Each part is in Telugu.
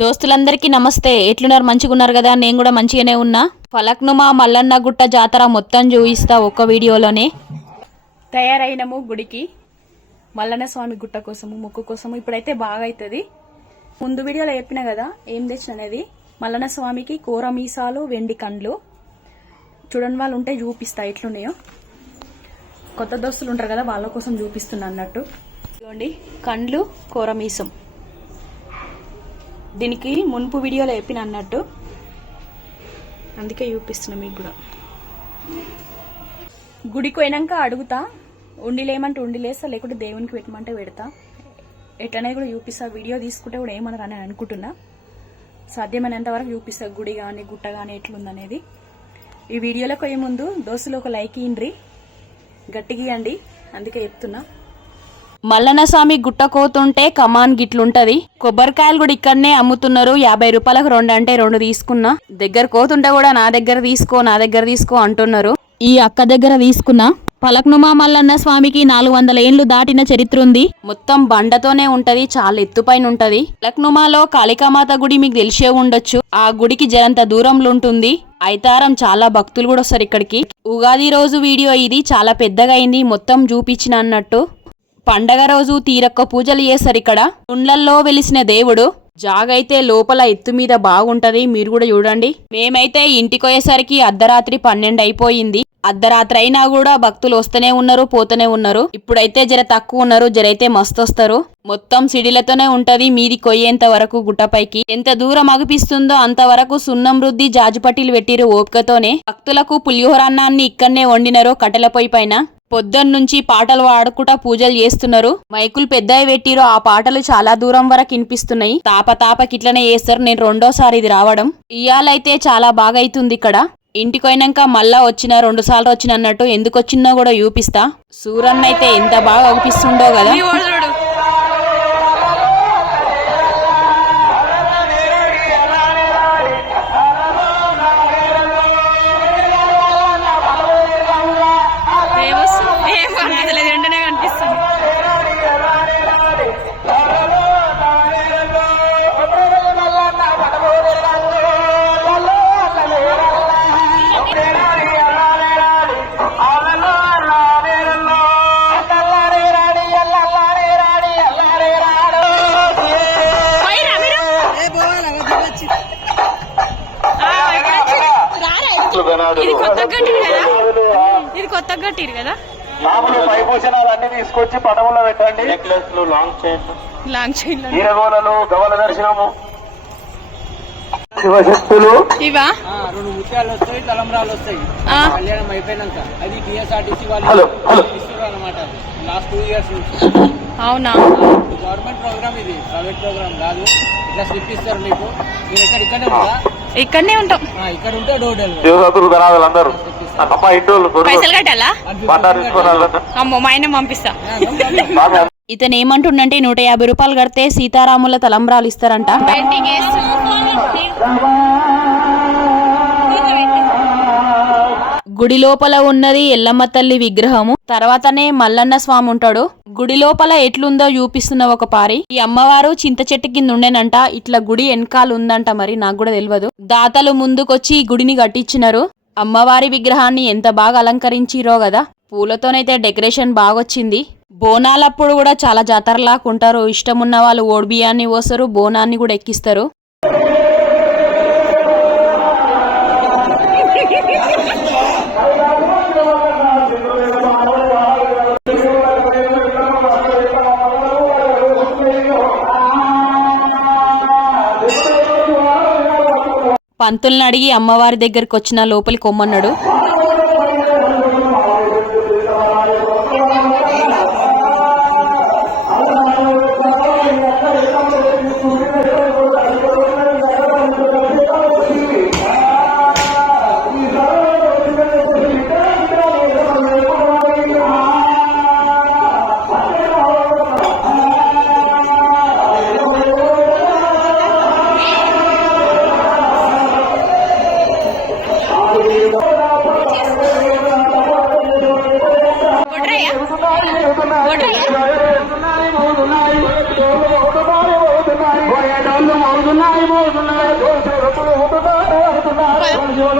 దోస్తులందరికీ నమస్తే. ఎట్లున్నారు? మంచిగున్నారు కదా? నేను కూడా మంచిగానే ఉన్నా. ఫలక్నుమా మల్లన్న గుట్ట జాతర మొత్తం చూపిస్తా ఒక్క వీడియోలోనే. తయారైనము గుడికి మల్లన్న స్వామి గుట్ట కోసము మొక్కు కోసము. ఇప్పుడైతే బాగా అవుతుంది ముందు వీడియోలో చెప్పిన కదా ఏం తెచ్చిన అనేది? మల్లన్న స్వామికి కూర మీసాలు వెండి కండ్లు. చూడని వాళ్ళు ఉంటే చూపిస్తా ఎట్లున్నాయో. కొత్త దోస్తులు ఉంటారు కదా వాళ్ళ కోసం చూపిస్తున్నా అన్నట్టు. చూడండి కండ్లు కూర మీసం. దీనికి మున్పు వీడియోలో చెప్పిన అన్నట్టు. అందుకే చూపిస్తున్నా మీకు కూడా. గుడికి పోయినాక అడుగుతా ఉండిలేమంటే ఉండిలేస్తా లేకుంటే దేవునికి పెట్టమంటే పెడతా. ఎట్లనే కూడా చూపిస్తా వీడియో తీసుకుంటే కూడా ఏమనరు అని అనుకుంటున్నా. సాధ్యమైనంత వరకు చూపిస్తా గుడి కానీ గుట్ట కానీ ఎట్లుందనేది. ఈ వీడియోలోకి పోయే ముందు దోస్తులు ఒక లైక్ ఇండ్రి గట్టిగా ఇయ్యండి. అందుకే చెప్తున్నా. మల్లన్న స్వామి గుట్ట కోతుంటే కమాన్ గిట్లుంటది. కొబ్బరికాయలు కూడా ఇక్కడనే అమ్ముతున్నారు. యాభై రూపాయలకు రెండు అంటే రెండు తీసుకున్నా. దగ్గర కోతుంటే కూడా నా దగ్గర తీసుకో నా దగ్గర తీసుకో అంటున్నారు. ఈ అక్క దగ్గర తీసుకున్నా. పలక్నుమా మల్లన్న స్వామికి నాలుగు వందల ఏండ్లు దాటిన చరిత్ర ఉంది. మొత్తం బండతోనే ఉంటది. చాలా ఎత్తుపైన ఉంటది పలక్నుమాలో కాళికామాత గుడి మీకు తెలిసే ఉండొచ్చు. ఆ గుడికి జరంత దూరంలో ఉంటుంది అయితారం చాలా భక్తులు కూడా వస్తారు ఇక్కడికి. ఉగాది రోజు వీడియో ఇది. చాలా పెద్దగా అయింది. మొత్తం చూపించిన అన్నట్టు. పండగ రోజు తీరొక్క పూజలు చేస్తారు ఇక్కడ కుండ్లల్లో వెలిసిన దేవుడు జాగైతే లోపల ఎత్తు మీద బాగుంటది మీరు కూడా చూడండి. మేమైతే ఇంటికొయ్యేసరికి అర్ధరాత్రి పన్నెండు అయిపోయింది. అర్ధరాత్రి అయినా కూడా భక్తులు వస్తూనే ఉన్నారు పోతూనే ఉన్నారు. ఇప్పుడైతే జర తక్కువ ఉన్నారు జరైతే మస్తు వస్తారు మొత్తం సిడిలతోనే ఉంటది మీది కొయ్యేంత వరకు గుట్టపైకి. ఎంత దూరం అగుపిస్తుందో అంతవరకు సున్నం రుద్ది జాజుపట్టీలు పెట్టిరు ఓపికతోనే. భక్తులకు పులిహోరాన్నాన్ని ఇక్కడనే వండినారు కట్టెల పొయ్యి పైన. పొద్దున్నుంచి పాటలు పాడుకుంటా పూజలు చేస్తున్నారు. మైకులు పెద్దవి పెట్టిరు ఆ పాటలు చాలా దూరం వరకు వినిపిస్తున్నాయి. తాప తాపకి ఇట్లనే చేస్తారు. నేను రెండోసారి ఇది రావడం. ఇయాలైతే చాలా బాగా అవుతుంది ఇక్కడ. ఇంటికి పోయినాక మళ్ళా వచ్చిన రెండు సార్లు వచ్చిన అన్నట్టు ఎందుకు వచ్చిందో కూడా చూపిస్తా. సూరన్న అయితే ఎంత బాగా అనిపిస్తుండో కదా. వెంటనే కనిపిస్తుంది. ఇది కొత్త కట్టిరు కదా? ఇది కొత్త కట్టిరు కదా? మామూలు పైభూషణాలు అన్ని తీసుకొచ్చి పటములో పెట్టండి. నెక్లెస్లు లాంగ్ చైన్ లాంగ్ చైన్ ఈరగోళలు గవల దర్శనము. శివశక్తులు. ఇవా? రెండు ముత్యాలు వస్తాయి తలంబరాలు వస్తాయి. ఆ. కళ్యాణం అయిపోయినాక. అది టీఎస్ఆర్టీసీ వాళ్ళు హలో హలో. ఇస్తున్నారు అనమాట లాస్ట్ టూ ఇయర్స్ నుంచి. అవునా? గవర్నమెంట్ ప్రోగ్రామ్ ఇది ప్రైవేట్ ప్రోగ్రామ్ కాదు. ఇట్లా స్లిప్ ఇస్తారు మీకు. మీరు ఇక్కడ ఇక్కడే ఉంటా ఇక్కడనే ఉంటాం. ఆ, ఇక్కడ ఉంటే డోర్ డెలివరీ. అందరూ. పైసలు కట్టాలా? బండారు తీసుకొని వాళ్ళంతా. అమ్మో మా ఆయన పంపిస్తా. బాగా ఇతను ఏమంటుండంటే నూట యాభై రూపాయలు కడితే సీతారాముల తలంబ్రాలు ఇస్తారంట. గుడి లోపల ఉన్నది ఎల్లమ్మ తల్లి విగ్రహము. తర్వాతనే మల్లన్న స్వామి ఉంటాడు. గుడి లోపల ఎట్లుందో చూపిస్తున్న ఒక పారి. ఈ అమ్మవారు చింత చెట్టు కింద ఉండేనంట. ఇట్లా గుడి వెనకాల ఉందంట మరి నాకు కూడా తెలియదు దాతలు ముందుకొచ్చి ఈ గుడిని కట్టించినారు. అమ్మవారి విగ్రహాన్ని ఎంత బాగా అలంకరించిరో కదా పూలతోనైతే డెకరేషన్ బాగొచ్చింది. బోనాలప్పుడు కూడా చాలా జాతరలాగా ఉంటారు ఇష్టం ఉన్న వాళ్ళు ఓడిబియ్యాన్ని పోస్తారు బోనాన్ని కూడా ఎక్కిస్తారు. పంతుల్ని అడిగి అమ్మవారి దగ్గరికి వచ్చిన లోపలికి కొమ్మన్నాడు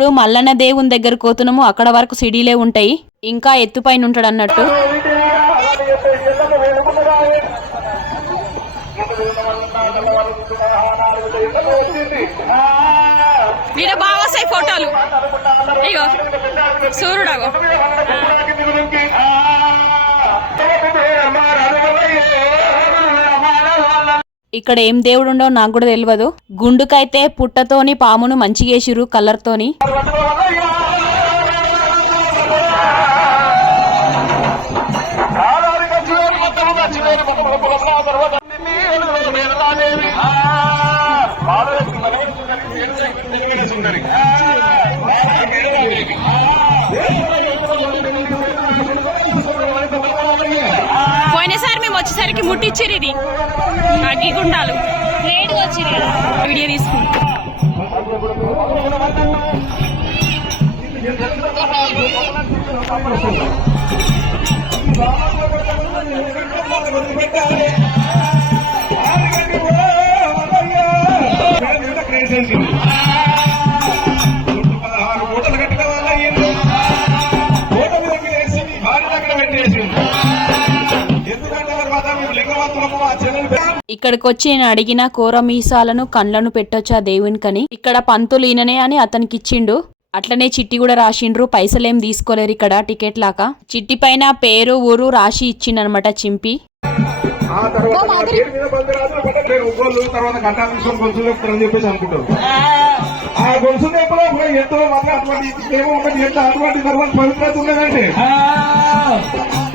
ఇప్పుడు మల్లన్న దేవుని దగ్గర కోతున్నాము అక్కడ వరకు సిడీలే ఉంటాయి. ఇంకా ఎత్తుపైన ఉంటాడు అన్నట్టు వీడ బాగా వస్తాయి ఫోటోలు. సూర్యుడు ఇక్కడ ఏం దేవుడు ఉండో నాకు కూడా తెలియదు గుండుకైతే పుట్టతోని పామును మంచిగేసిరు కలర్ అందరికి పోయినసారి మేము వచ్చేసరికి ముట్టిచ్చిరు ఇది అగ్గిగుండాలు లేట్గా వచ్చిరు కదా వీడియో తీసుకుంటాం ఇక్కడికి వచ్చి నేను అడిగిన కూర మీసాలను కండ్లను పెట్టొచ్చా దేవునికని? ఇక్కడ పంతులు ఈయననే అని అతనికి ఇచ్చిండు అట్లనే చిట్టి కూడా రాసిండ్రు పైసలేం తీసుకోలేరు ఇక్కడ టికెట్ లాగా చిట్టి పైన పేరు ఊరు రాసి ఇచ్చిండనమాట చింపి. తర్వాత ఆ గొలుసు ఎప్పుడో పోయి ఎంతో మంది అటువంటి ఏమో ఒకటి ఎంత అటువంటి తర్వాత పవిత్రత ఉన్నదండి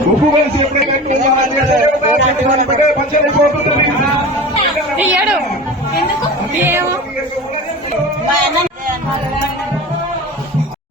ఉప్పు కలిసి ఎప్పుడైతే పంచాయతీ పోతుంది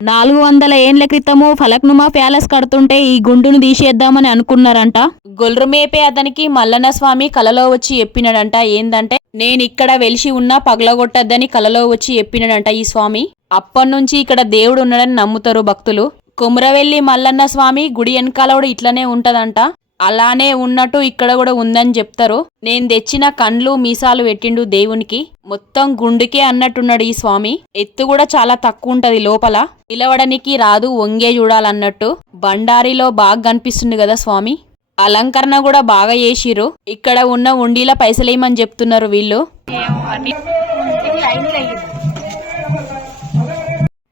నాలుగు వందల ఏండ్ల క్రితము ఫలక్నుమా ప్యాలెస్ కడుతుంటే ఈ గుండును తీసేద్దామని అనుకున్నారంట. గొల్రమేపే అతనికి మల్లన్న స్వామి కలలో వచ్చి చెప్పినాడంట ఏందంటే నేను ఇక్కడ వెలిసి ఉన్నా పగలగొట్టద్దని కలలో వచ్చి చెప్పినాడంట ఈ స్వామి. అప్పటి ఇక్కడ దేవుడు ఉన్నాడని నమ్ముతారు భక్తులు. కుమ్రవెల్లి మల్లన్న స్వామి గుడి వెనకాల కూడా ఇట్లనే ఉంటదంట. అలానే ఉన్నట్టు ఇక్కడ కూడా ఉందని చెప్తారు. నేను తెచ్చిన కండ్లు మీసాలు పెట్టిండు దేవునికి. మొత్తం గుండుకే అన్నట్టున్నాడు ఈ స్వామి. ఎత్తు కూడా చాలా తక్కువ ఉంటది లోపల. నిలవడానికి రాదు వంగే చూడాలన్నట్టు. బండారిలో బాగా కనిపిస్తుంది కదా స్వామి. అలంకరణ కూడా బాగా చేసిర్రు. ఇక్కడ ఉన్న ఉండీల పైసలేమని చెప్తున్నారు వీళ్ళు.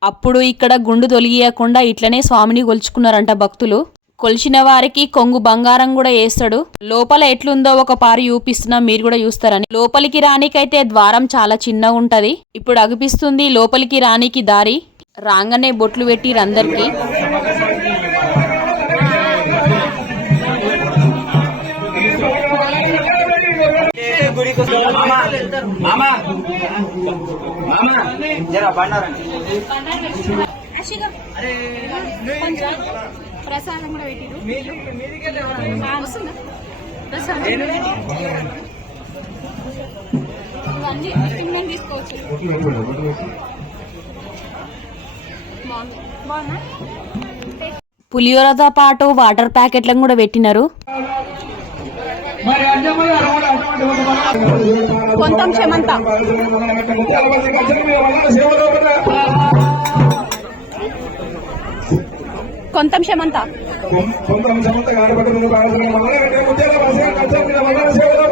అప్పుడు ఇక్కడ గుండు తొలగియకుండా ఇట్లనే స్వామిని కొలుచుకున్నారంట భక్తులు. కొలిచిన వారికి కొంగు బంగారం కూడా వేస్తాడు. లోపల ఎట్లుందో ఒక పారి చూపిస్తున్నా మీరు కూడా చూస్తారని. లోపలికి రానికైతే ద్వారం చాలా చిన్నగా ఉంటది. ఇప్పుడు అగిపిస్తుంది లోపలికి రానికి దారి. రాగానే బొట్లు పెట్టిరు అందరికి మామా మామా జరా బండారండి ప్రసాదం కూడా పెట్టిరు ఇవన్నీ తీసుకోవచ్చు పులిహోరతో పాటు వాటర్ ప్యాకెట్లను కూడా పెట్టినారు కొంతం క్షమంత మళ్ళీ సేవలో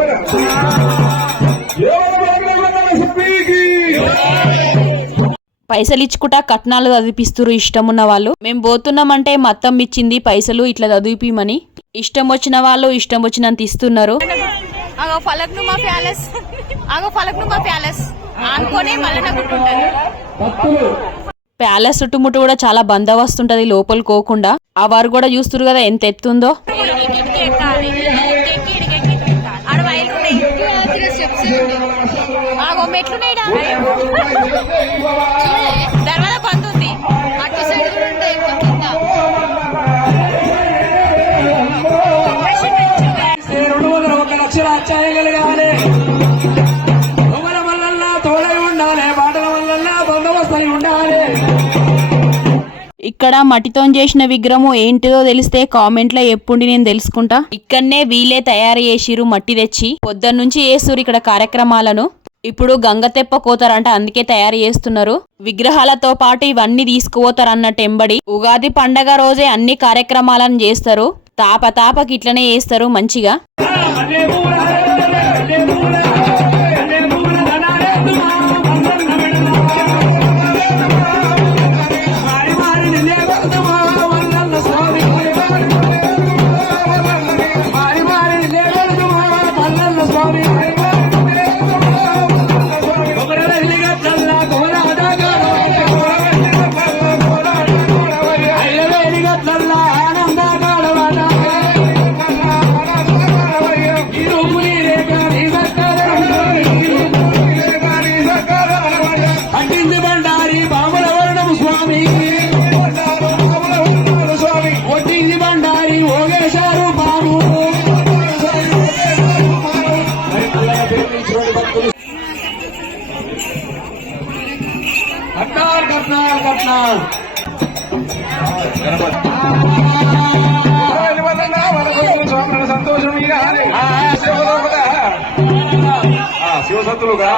పైసలు ఇచ్చుకుంటా కట్నాలు చదివిపిస్తురు ఇష్టం ఉన్న వాళ్ళు. మేము పోతున్నామంటే మత్తం ఇచ్చింది పైసలు ఇట్లా చదివిపిమని. ఇష్టం వచ్చిన వాళ్ళు ఇష్టం వచ్చినంత ఇస్తున్నారు. అగో ఫలక్నుమా ప్యాలెస్. అగో ఫలక్నుమా ప్యాలెస్. అనుకోనే మళ్ళీ ప్యాలెస్ చుట్టుముట్టు కూడా చాలా బందోబస్తు ఉంటది లోపల కోకుండా ఆ వారు కూడా చూస్తురు కదా ఎంత ఎత్తుందో. ఇక్కడ మట్టితో చేసిన విగ్రహం ఏంటిదో తెలిస్తే కామెంట్లో ఎప్పుడు నేను తెలుసుకుంటా. ఇక్కడనే వీలే తయారు చేసిరు మట్టి తెచ్చి. పొద్దున్నుంచి చేస్తురు ఇక్కడ కార్యక్రమాలను. ఇప్పుడు గంగ తెప్ప కోతారంట అందుకే తయారు చేస్తున్నారు. విగ్రహాలతో పాటు ఇవన్నీ తీసుకుపోతారు అన్నట్టు ఎంబడి. ఉగాది పండగ రోజే అన్ని కార్యక్రమాలను చేస్తారు. తాప తాపకి ఇట్లనే చేస్తారు మంచిగా.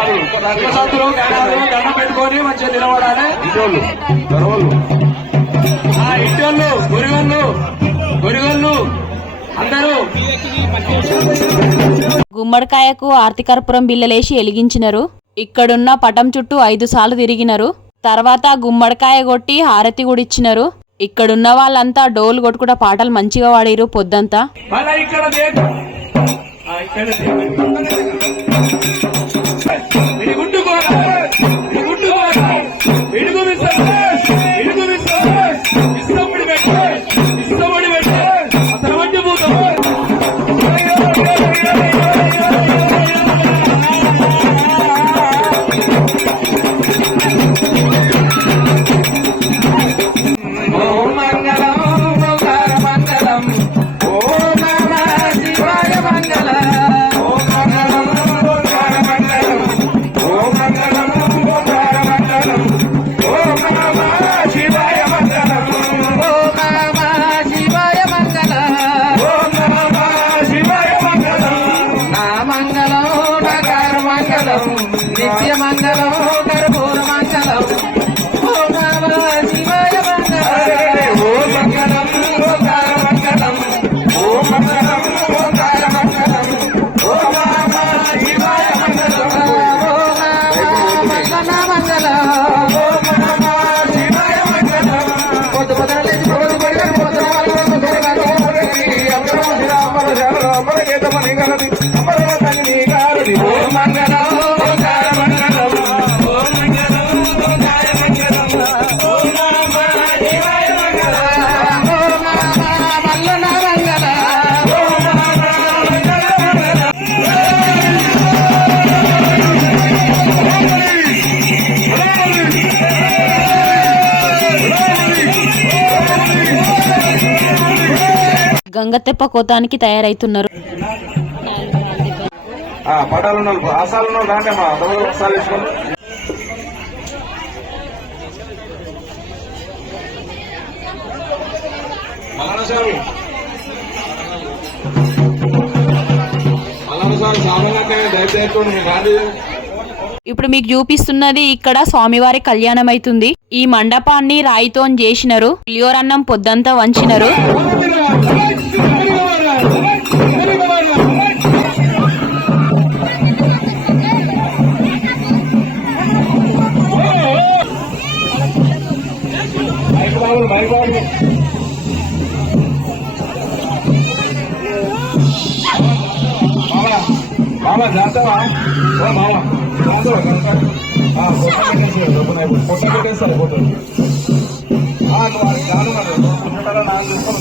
కాదు. సంతులు గణాలు దండం పెట్టుకొని మంచిగా నిలబడాలి. ఇటోళ్ళు గురిగోళ్ళు గురిగోళ్ళు అందరూ. గుమ్మడికాయకు ఆర్తికర్పురం బిల్లలేసి వెలిగించినరు ఇక్కడున్న పటం చుట్టూ ఐదు సార్లు తిరిగినరు. తర్వాత గుమ్మడికాయ కొట్టి హారతి కూడా ఇచ్చినరు. ఇక్కడున్న వాళ్ళంతా డోలు కొట్టుకుంటా పాటలు మంచిగా పాడిరు పొద్దంతా. ఇక్కడ దేకు ఆ, శివాయ మంగళం మంగళం గంగతెప్ప కోతానికి తయారైతున్నారు. ఆసాలు దాంట్లో మా తమ్ముడు ఒకసారి వేసుకోండి. సామాన్యంగా గాంధీ ఇప్పుడు మీకు చూపిస్తున్నది ఇక్కడ స్వామివారి కళ్యాణం అవుతుంది ఈ మండపాన్ని రాయితో చేసినారు. పులియోరన్నం పొద్దంతా వంచినారు. మామా చేస్తావా ఓ మామా చేస్తావా ఆ, పొట్ట పెట్టేసి పొట్ట పెట్టేస్తారు పొట్ట ఆ, నువ్వు అది కాదు మరి నువ్వు పుట్టడాలో నాకు చూస్తాను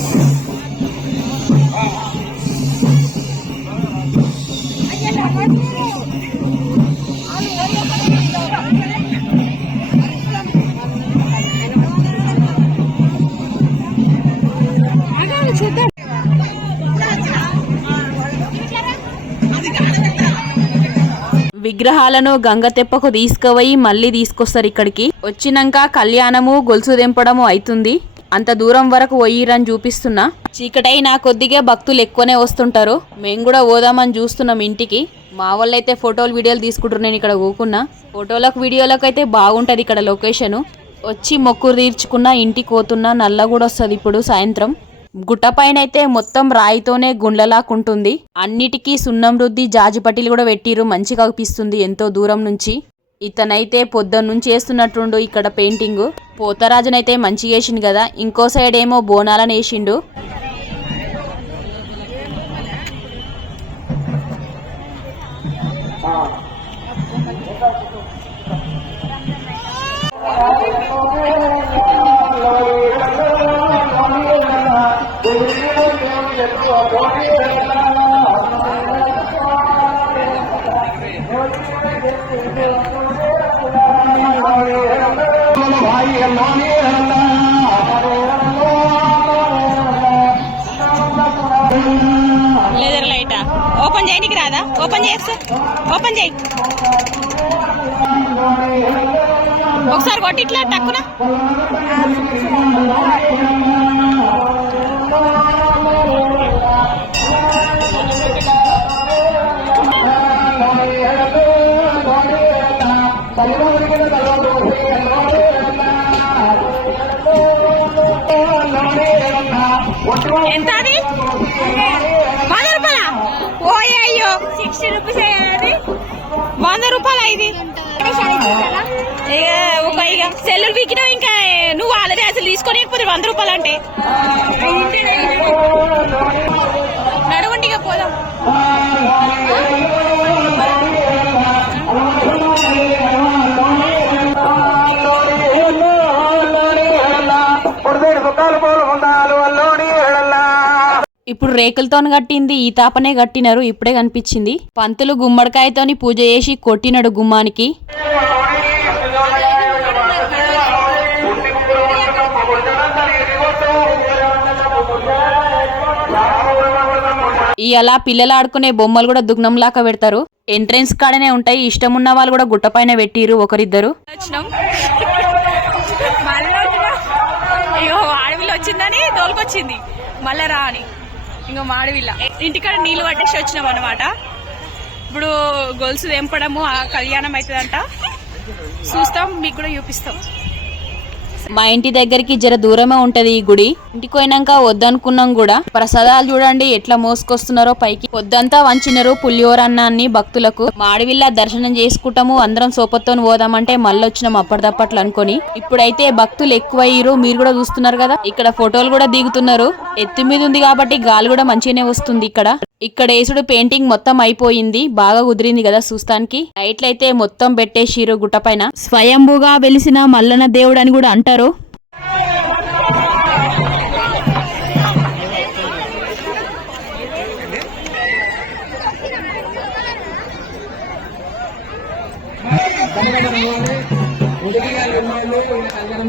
విగ్రహాలను గంగ తెప్పకు తీసుకుపోయి మళ్ళీ తీసుకొస్తారు ఇక్కడికి. వచ్చినాక కళ్యాణము గొలుసు దింపడము అవుతుంది అంత దూరం వరకు పోయిరని చూపిస్తున్నా. చీకటై నా కొద్దిగా భక్తులు ఎక్కువనే వస్తుంటారు. మేము కూడా పోదామని చూస్తున్నాం ఇంటికి. మా వాళ్ళైతే ఫోటోలు వీడియోలు తీసుకుంటారు నేను ఇక్కడ కూకున్నా ఫోటోలకు వీడియోలకు అయితే బాగుంటుంది ఇక్కడ లొకేషన్. వచ్చి మొక్కు తీర్చుకున్న ఇంటికి పోతున్నా నల్ల కూడా వస్తుంది ఇప్పుడు సాయంత్రం. గుట్ట పైన అయితే మొత్తం రాయితోనే గుండ్లలాకుంటుంది. అన్నిటికీ సున్నం రుద్ది జాజిపట్టీలు కూడా పెట్టిరు మంచిగా అనిపిస్తుంది ఎంతో దూరం నుంచి. ఇతనైతే పొద్దున్న నుంచి వేస్తున్నట్టుండు ఇక్కడ పెయింటింగ్. పోతరాజునైతే మంచిగా వేసిండు కదా ఇంకో సైడ్ ఏమో బోనాలను వేసిండు. లేదర్ లైటా ఓపెన్ చేయనికి రాదా? ఓపెన్ చేస్తా ఓపెన్ చేయి. ఒకసారి కొట్టి ఇట్లా టక్కున ఎంత అది? వంద రూపాయల? ఓయ్ అయ్యో. సిక్స్టీ రూపీస్ అయ్యాది వంద రూపాయలు ఇది? ఇక ఒక ఇక సెల్లులు పీకినా ఇంకా నువ్వు ఆల్రెడీ అసలు తీసుకోలేకపోతే వంద రూపాయలు అంటే. నడవండి ఇక పోదాం. ఇప్పుడు రేకులతోని కట్టింది ఈ తాపనే కట్టినారు ఇప్పుడే కనిపించింది. పంతులు గుమ్మడికాయతోని పూజ చేసి కొట్టినడు గుమ్మానికి. ఇలా పిల్లలు ఆడుకునే బొమ్మలు కూడా దుగ్నంలాగా పెడతారు. ఎంట్రెన్స్ కాడనే ఉంటాయి ఇష్టం ఉన్న వాళ్ళు కూడా గుట్టపైన పెట్టిరు ఒకరిద్దరు. అడవిలో వచ్చిందని తోలుకొచ్చింది. మళ్ళా రా అని ఇంకా మాడవిల్ల. ఇంటికాడ నీళ్ళు పట్టేసి వచ్చినాం అనమాట ఇప్పుడు గొలుసు తెంపడము ఆ కళ్యాణం అవుతుందంట చూస్తాం మీకు కూడా చూపిస్తాం. మా ఇంటి దగ్గరికి జర దూరమే ఉంటది ఈ గుడి. ఇంటికి పోయినాక వద్దనుకున్నాం కూడా. ప్రసాదాలు చూడండి ఎట్లా మోసుకొస్తున్నారో పైకి. పొద్దంతా వంచినారు పులిహోర అన్నాన్ని భక్తులకు మాడివిల్లా దర్శనం చేసుకుంటాము అందరం సోపత్తో పోదామంటే మళ్ళీ వచ్చినాం అప్పటిదప్పట్లు అనుకొని. ఇప్పుడైతే భక్తులు ఎక్కువ అయ్యారు మీరు కూడా చూస్తున్నారు కదా. ఇక్కడ ఫోటోలు కూడా దిగుతున్నారు. ఎత్తు మీద ఉంది కాబట్టి గాలి కూడా మంచిగానే వస్తుంది ఇక్కడ. ఇక్కడ వేసుడు పెయింటింగ్ మొత్తం అయిపోయింది. బాగా కుదిరింది కదా చూస్తానికి. లైట్లు అయితే మొత్తం పెట్టేసిరు గుట్ట పైన. స్వయంభూగా వెలిసిన మల్లన దేవుడు అని కూడా అంటారు.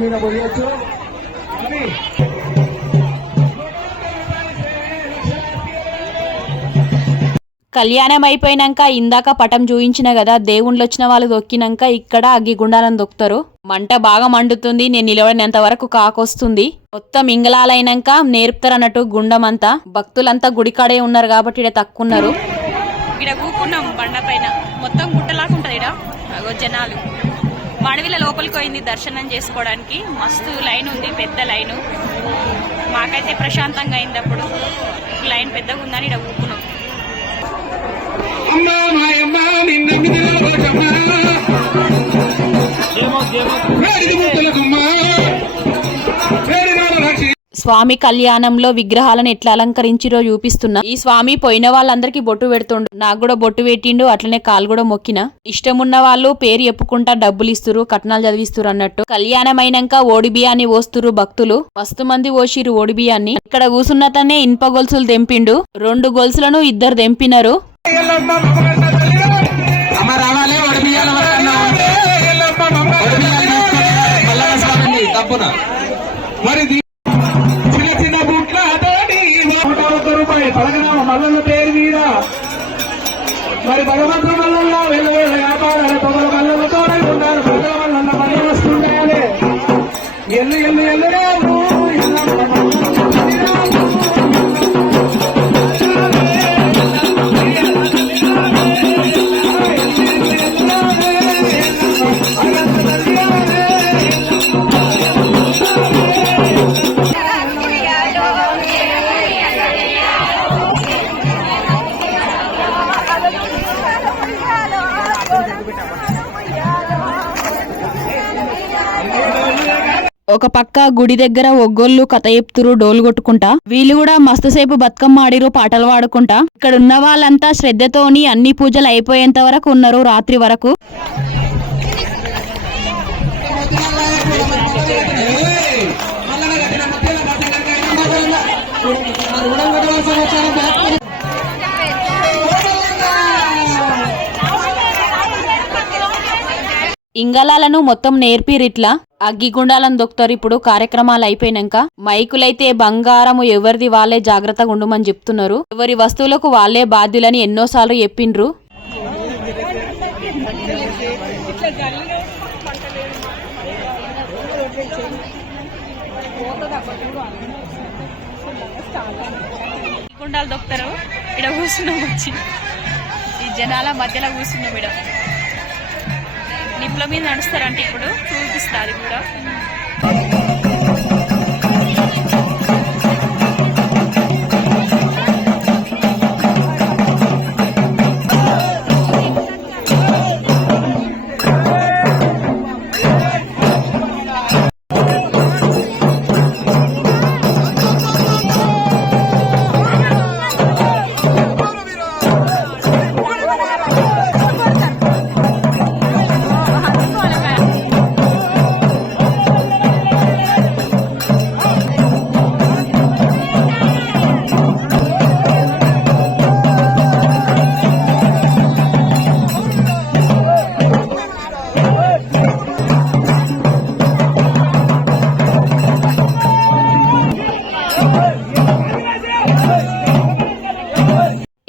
మీద కళ్యాణం అయిపోయినాక ఇందాక పటం చూయించిన కదా దేవుళ్ళు వచ్చిన వాళ్ళు దొక్కినాక ఇక్కడ అగ్గిగుండాలను దొక్కుతారు. మంట బాగా మండుతుంది నేను నిలబడినంత వరకు కాకొస్తుంది. మొత్తం ఇంగలాలైనాక నేర్పుతారు అన్నట్టు గుండం అంతా భక్తులంతా గుడికాడే ఉన్నారు కాబట్టి ఇక్కడ తక్కువ ఉన్నారు ఇక్కడ కూకున్నాం బండ పైన. మొత్తం గుట్టలాగా ఉంటుంది ఇక్కడ జనాలు. మాడవిల లోపలికి పోయింది దర్శనం చేసుకోవడానికి. మస్తు లైన్ ఉంది పెద్ద లైను. మాకైతే ప్రశాంతంగా అయింది అప్పుడు. లైన్ పెద్దగా ఉందని ఇక్కడ కూకున్నాం. అమ్మా మాయమ్మ స్వామి కళ్యాణంలో విగ్రహాలను ఎట్లా అలంకరించిరో చూపిస్తున్నా. ఈ స్వామి పోయిన వాళ్ళందరికీ బొట్టు పెడుతుండు. నాకు కూడా బొట్టు పెట్టిండు అట్లనే కాలు కూడా మొక్కిన. ఇష్టమున్న వాళ్ళు పేరు చెప్పుకుంటా డబ్బులు ఇస్తురు కట్నాలు చదివిస్తురు అన్నట్టు. కళ్యాణం అయినాక ఓడి బియ్యాన్ని ఓస్తురు భక్తులు. మస్తు మంది పోసిరు ఓడి బియ్యాన్ని. ఇక్కడ కూసున్నతనే ఇనుప గొలుసులు తెంపిండు. రెండు గొలుసులను ఇద్దరు తెంపినారు. మరి చిన్న చిన్న బుట్ల రూపాయి పలకనామ మల్లన్న పేరు మీద మరి భగవంతుడు మల్లన్న వేల పాడాలి తొగల మల్లలు తోడై ఉన్నారు తొగల మల్లన్న మళ్ళీ వస్తుండాలి ఎల్లు ఎల్లు ఎల్లు ఒక పక్క గుడి దగ్గర ఒగ్గోళ్ళు కథ చెప్తురు డోలు కొట్టుకుంటా. వీళ్ళు కూడా మస్తు సేపు బతుకమ్మ ఆడిరు పాటలు పాడుకుంటా. ఇక్కడ ఉన్న వాళ్ళంతా శ్రద్ధతోని అన్ని పూజలు అయిపోయేంత వరకు ఉన్నారు రాత్రి వరకు. ఇంగళాలను మొత్తం నేర్పిరిట్లా? అగ్గిగుండాలను దొక్కుతారు ఇప్పుడు కార్యక్రమాలు అయిపోయినాక. మైకులైతే బంగారము ఎవరిది వాళ్ళే జాగ్రత్తగా ఉండమని చెప్తున్నారు. ఎవరి వస్తువులకు వాళ్ళే బాధ్యులని ఎన్నోసార్లు చెప్పిండ్రు. గుండాలు దొక్కుతారు ఇక్కడ కూర్చున్నాం వచ్చి. ఈ జనాల మధ్యలో కూర్చున్నాం ఇక్కడ నిప్పుల మీద నడుస్తారంటే ఇప్పుడు చూపిస్తారు కూడా.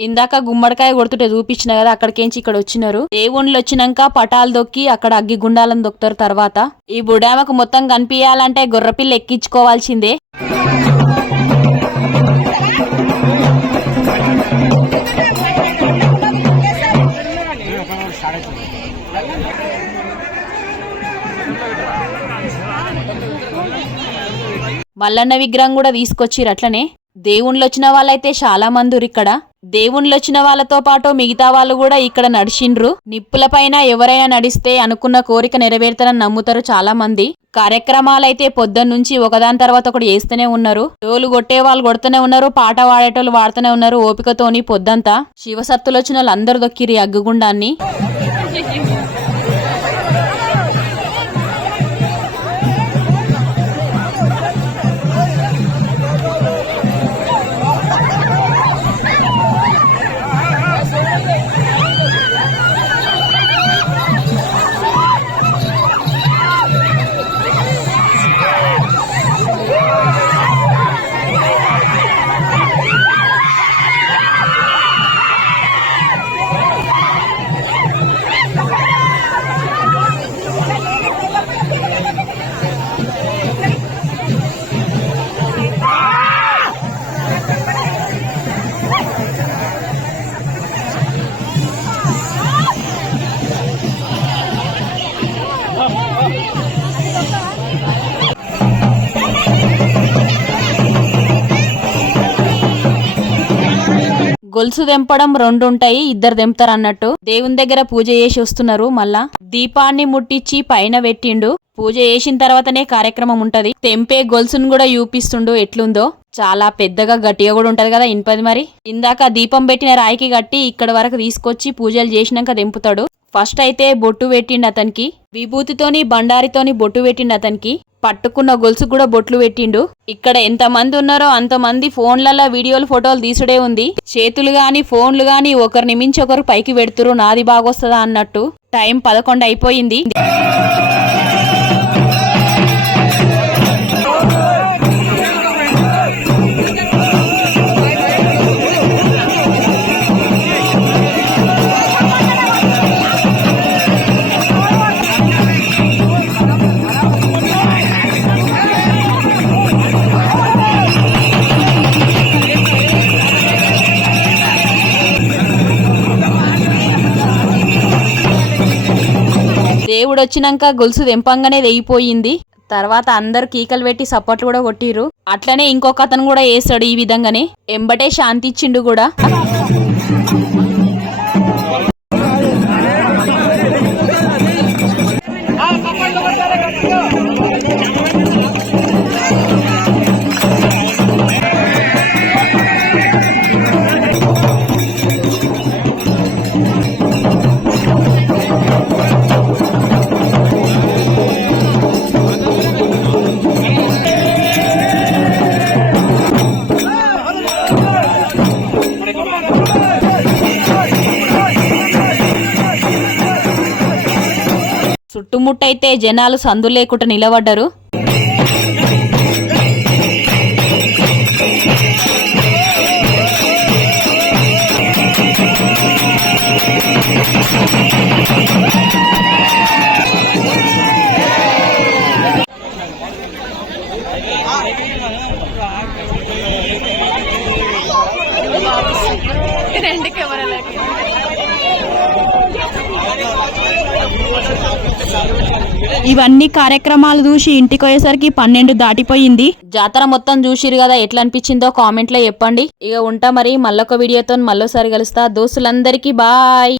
ఇందాక గుమ్మడికాయ కొడుతుంటే చూపించిన కదా అక్కడికేంచి ఇక్కడ వచ్చినారు? దేవుళ్ళు వచ్చినాక పటాలు దొక్కి అక్కడ అగ్గి గుండాలను దొక్కుతారు తర్వాత? ఈ బుడామకు మొత్తం కనిపించాలంటే గొర్రెపిల్ల ఎక్కించుకోవాల్సిందే. మల్లన్న విగ్రహం కూడా తీసుకొచ్చిర్రు అట్లనే? దేవుళ్ళు వచ్చిన వాళ్ళైతే చాలా మంది ఇక్కడ దేవుళ్ళు వచ్చిన వాళ్ళతో పాటు మిగతా వాళ్ళు కూడా ఇక్కడ నడిచిండ్రు. నిప్పుల పైన ఎవరైనా నడిస్తే అనుకున్న కోరిక నెరవేరుతారని నమ్ముతారు చాలా మంది. కార్యక్రమాలైతే పొద్దున్నుంచి ఒకదాని తర్వాత ఒకటి వేస్తూనే ఉన్నారు. డోలు కొట్టే వాళ్ళు కొడుతూనే ఉన్నారు పాట పాడేటోళ్ళు వాడుతూనే ఉన్నారు ఓపికతోని పొద్దంతా. శివసత్తులు వచ్చిన వాళ్ళు అందరు దొక్కిరి అగ్గుగుండాన్ని. గొలుసు తెంపడం రెండు ఉంటాయి ఇద్దరు తెంపుతారు అన్నట్టు దేవుని దగ్గర పూజ చేసి వస్తున్నారు మళ్ళా. దీపాన్ని ముట్టించి పైన పెట్టిండు. పూజ చేసిన తర్వాతనే కార్యక్రమం ఉంటది. తెంపే గొలుసును కూడా చూపిస్తుండు ఎట్లుందో. చాలా పెద్దగా గట్టిగా కూడా ఉంటది కదా ఇనుపది మరి. ఇందాక దీపం పెట్టిన రాయికి కట్టి ఇక్కడ వరకు తీసుకొచ్చి పూజలు చేసినాక తెంపుతాడు. ఫస్ట్ అయితే బొట్టు పెట్టిండు అతనికి. విభూతితోని బండారితోని బొట్టు పెట్టిండు అతనికి. పట్టుకున్న గొలుసు కూడా బొట్లు పెట్టిండు. ఇక్కడ ఎంత మంది ఉన్నారో అంతమంది ఫోన్లలో వీడియోలు ఫోటోలు తీసుడే ఉంది. చేతులు గాని ఫోన్లు గాని ఒకరిని మించి ఒకరు పైకి పెడుతురు నాది బాగొస్తుందా అన్నట్టు. టైం పదకొండు అయిపోయింది. వచ్చినాక గొలుసు దెంపంగానే తెగిపోయింది. తర్వాత అందరు కీకలు పెట్టి సపోర్ట్లు కూడా కొట్టిరు అట్లనే ఇంకొక అతను కూడా వేస్తాడు ఈ విధంగానే. ఎంబటే శాంతి ఇచ్చిండు కూడా. చుట్టుముట్టయితే జనాలు సందు లేకుండా నిలబడ్డరు ఇవన్నీ కార్యక్రమాలు చూసి ఇంటికి పోయేసరికి పన్నెండు దాటిపోయింది. జాతర మొత్తం చూసిరు కదా ఎట్లా అనిపించిందో కామెంట్లో చెప్పండి. ఇక ఉంటా మరి మళ్ళొక వీడియోతో మళ్ళోసారి కలుస్తా. దోస్తులందరికీ బాయ్.